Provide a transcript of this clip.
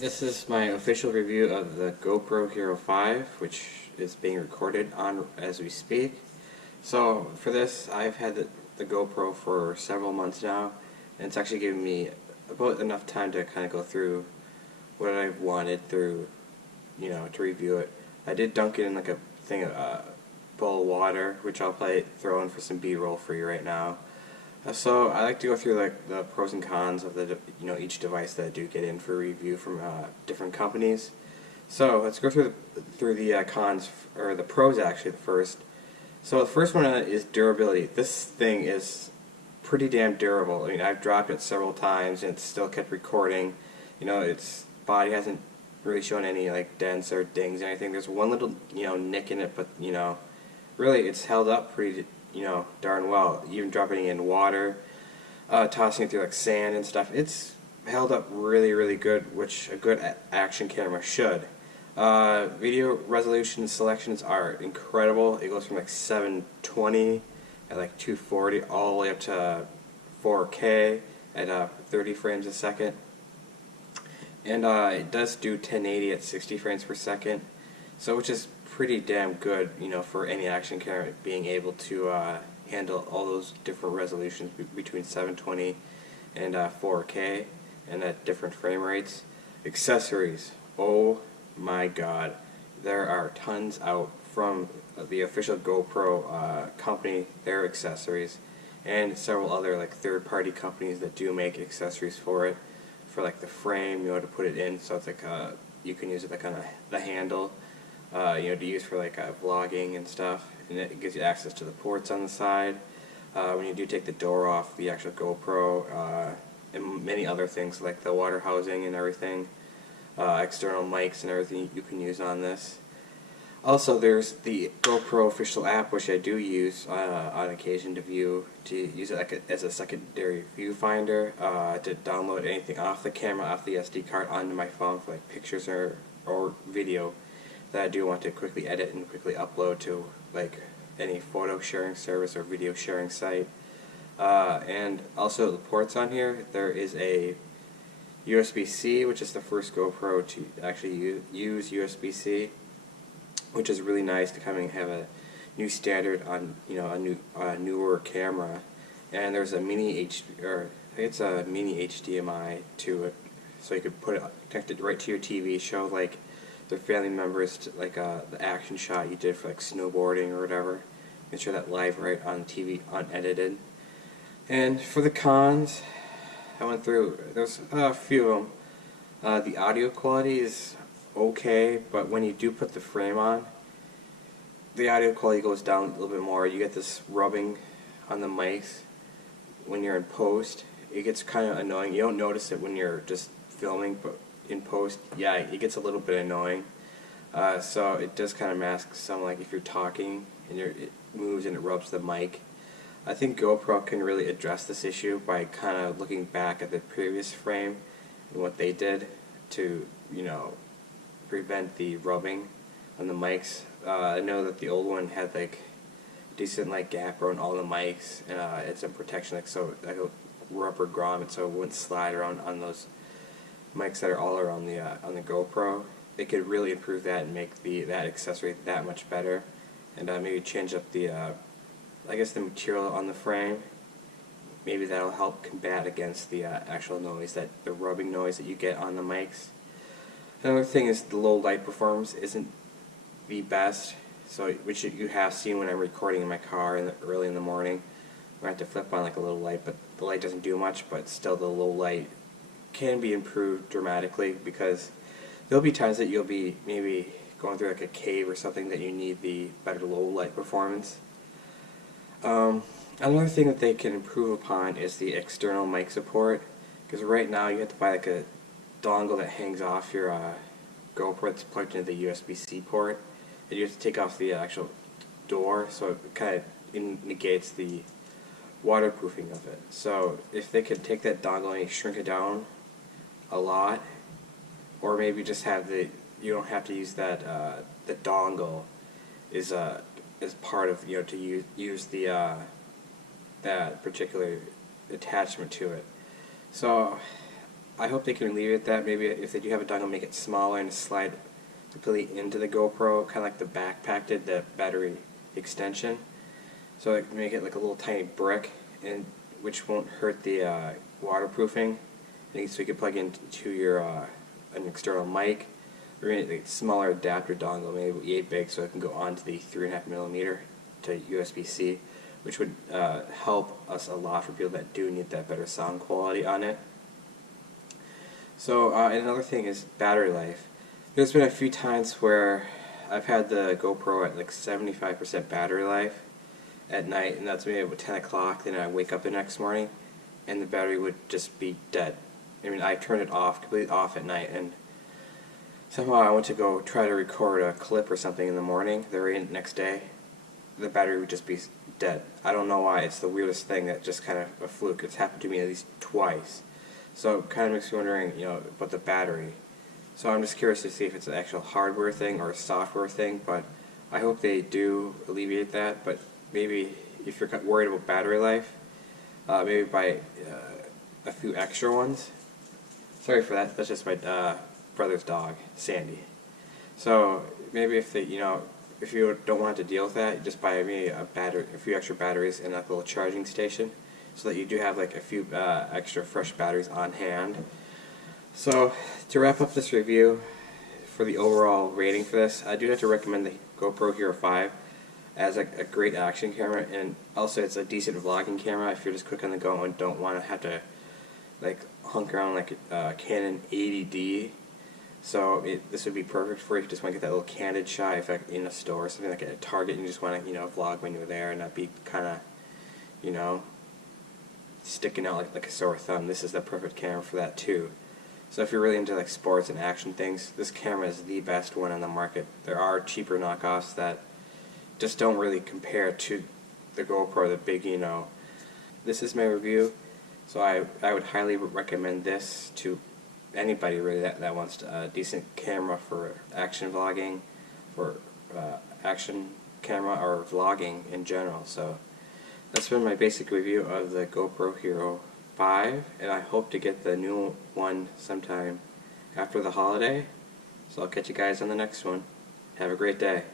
This is my official review of the GoPro Hero5, which is being recorded on as we speak. So for this, I've had the GoPro for several months now, and it's actually given me about enough time to kind of go through what I've wanted through, to review it. I did dunk it in like a thing, bowl of water, which I'll probably throw in for some B-roll for you right now. So I like to go through like the pros and cons of each device that I do get in for review from different companies. So let's go through the cons, or the pros actually first. So the first one is durability. This thing is pretty damn durable. I mean, I've dropped it several times and it's still kept recording. Its body hasn't really shown any like dents or dings or anything. There's one little nick in it, but really it's held up pretty darn well. Even dropping it in water, tossing it through like sand and stuff, it's held up really good, which a good action camera should. Video resolution selections are incredible. It goes from like 720 at like 240 all the way up to 4K at 30 frames a second. And it does do 1080 at 60 frames per second, so which is pretty damn good, for any action camera being able to handle all those different resolutions between 720 and 4K and at different frame rates. Accessories, oh my god, there are tons out from the official GoPro company, their accessories, and several other like third-party companies that do make accessories for it, for like the frame, to put it in, so it's like you can use it like on the handle, to use for like vlogging and stuff, and it gives you access to the ports on the side. When you do take the door off the actual GoPro, and many other things like the water housing and everything, external mics and everything you can use on this. Also, there's the GoPro official app, which I do use on occasion to use it like as a secondary viewfinder, to download anything off the camera, off the SD card onto my phone for like pictures or video that I do want to quickly edit and quickly upload to like any photo sharing service or video sharing site. And also the ports on here, there is a USB-C, which is the first GoPro to actually use USB-C, which is really nice to kind of have a new standard on a newer camera. And there's a mini mini HDMI to it, so you could connect it right to your TV, show like their family members to, like the action shot you did for like snowboarding or whatever, and show that live right on TV unedited. And for the cons, I went through, there's a few of them. The audio quality is okay, but when you do put the frame on, the audio quality goes down a little bit more. You get this rubbing on the mics when you're in post. It gets kind of annoying. You don't notice it when you're just filming, but in post, yeah, it gets a little bit annoying. So it does kind of mask some, like if you're talking and it moves and it rubs the mic. I think GoPro can really address this issue by kind of looking back at the previous frame and what they did to, prevent the rubbing on the mics. I know that the old one had like decent like gap around all the mics, and it's some protection, like a rubber grommet, so it wouldn't slide around on those mics that are all around the on the GoPro. They could really improve that and make that accessory that much better, and maybe change up the the material on the frame. Maybe that'll help combat against the actual noise, the rubbing noise that you get on the mics. Another thing is the low light performance isn't the best, which you have seen when I'm recording in my car early in the morning. I have to flip on like a little light, but the light doesn't do much, but still the low light can be improved dramatically, because there'll be times that you'll be maybe going through like a cave or something that you need the better low light performance. Another thing that they can improve upon is the external mic support, because right now you have to buy like a dongle that hangs off your GoPro that's plugged into the USB-C port, and you have to take off the actual door, so it kind of negates the waterproofing of it. So if they could take that dongle and shrink it down a lot, or maybe just have you don't have to use that, the dongle is part of, to use the that particular attachment to it. So I hope they can alleviate that. Maybe if they do have a dongle, make it smaller and slide completely into the GoPro, kind of like the backpack did, the battery extension. So like make it like a little tiny brick, and which won't hurt the waterproofing. And so you can plug into your an external mic, or a smaller adapter dongle, maybe 8 big, so it can go onto the 3.5mm to USB-C, which would help us a lot for people that do need that better sound quality on it. So another thing is battery life. There's been a few times where I've had the GoPro at like 75% battery life at night, and that's maybe about 10 o'clock, then I wake up the next morning and the battery would just be dead. I mean, I turned it off, completely off at night, and somehow I went to go try to record a clip or something in the morning, the very next day, the battery would just be dead. I don't know why. It's the weirdest thing, that just kind of a fluke. It's happened to me at least twice. So it kind of makes me wondering, about the battery. So I'm just curious to see if it's an actual hardware thing or a software thing, but I hope they do alleviate that. But maybe if you're worried about battery life, maybe buy a few extra ones. Sorry for that. That's just my brother's dog, Sandy. So maybe if they, if you don't want to deal with that, just buy me a few extra batteries and a little charging station, so that you do have like a few extra fresh batteries on hand. So to wrap up this review, for the overall rating for this, I do have to recommend the GoPro Hero5 as a great action camera, and also it's a decent vlogging camera if you're just quick on the go and don't want to have to like hunk around like a Canon 80D. So this would be perfect for you if you just want to get that little candid shot, if like in a store or something, like at a Target, and you just want to vlog when you're there and not be kind of sticking out like a sore thumb. This is the perfect camera for that too. So if you're really into like sports and action things, this camera is the best one on the market. There are cheaper knockoffs that just don't really compare to the GoPro, the big, This is my review, so I would highly recommend this to anybody really that wants a decent camera for action vlogging, for action camera, or vlogging in general. So that's been my basic review of the GoPro Hero 5, and I hope to get the new one sometime after the holiday. So I'll catch you guys on the next one. Have a great day.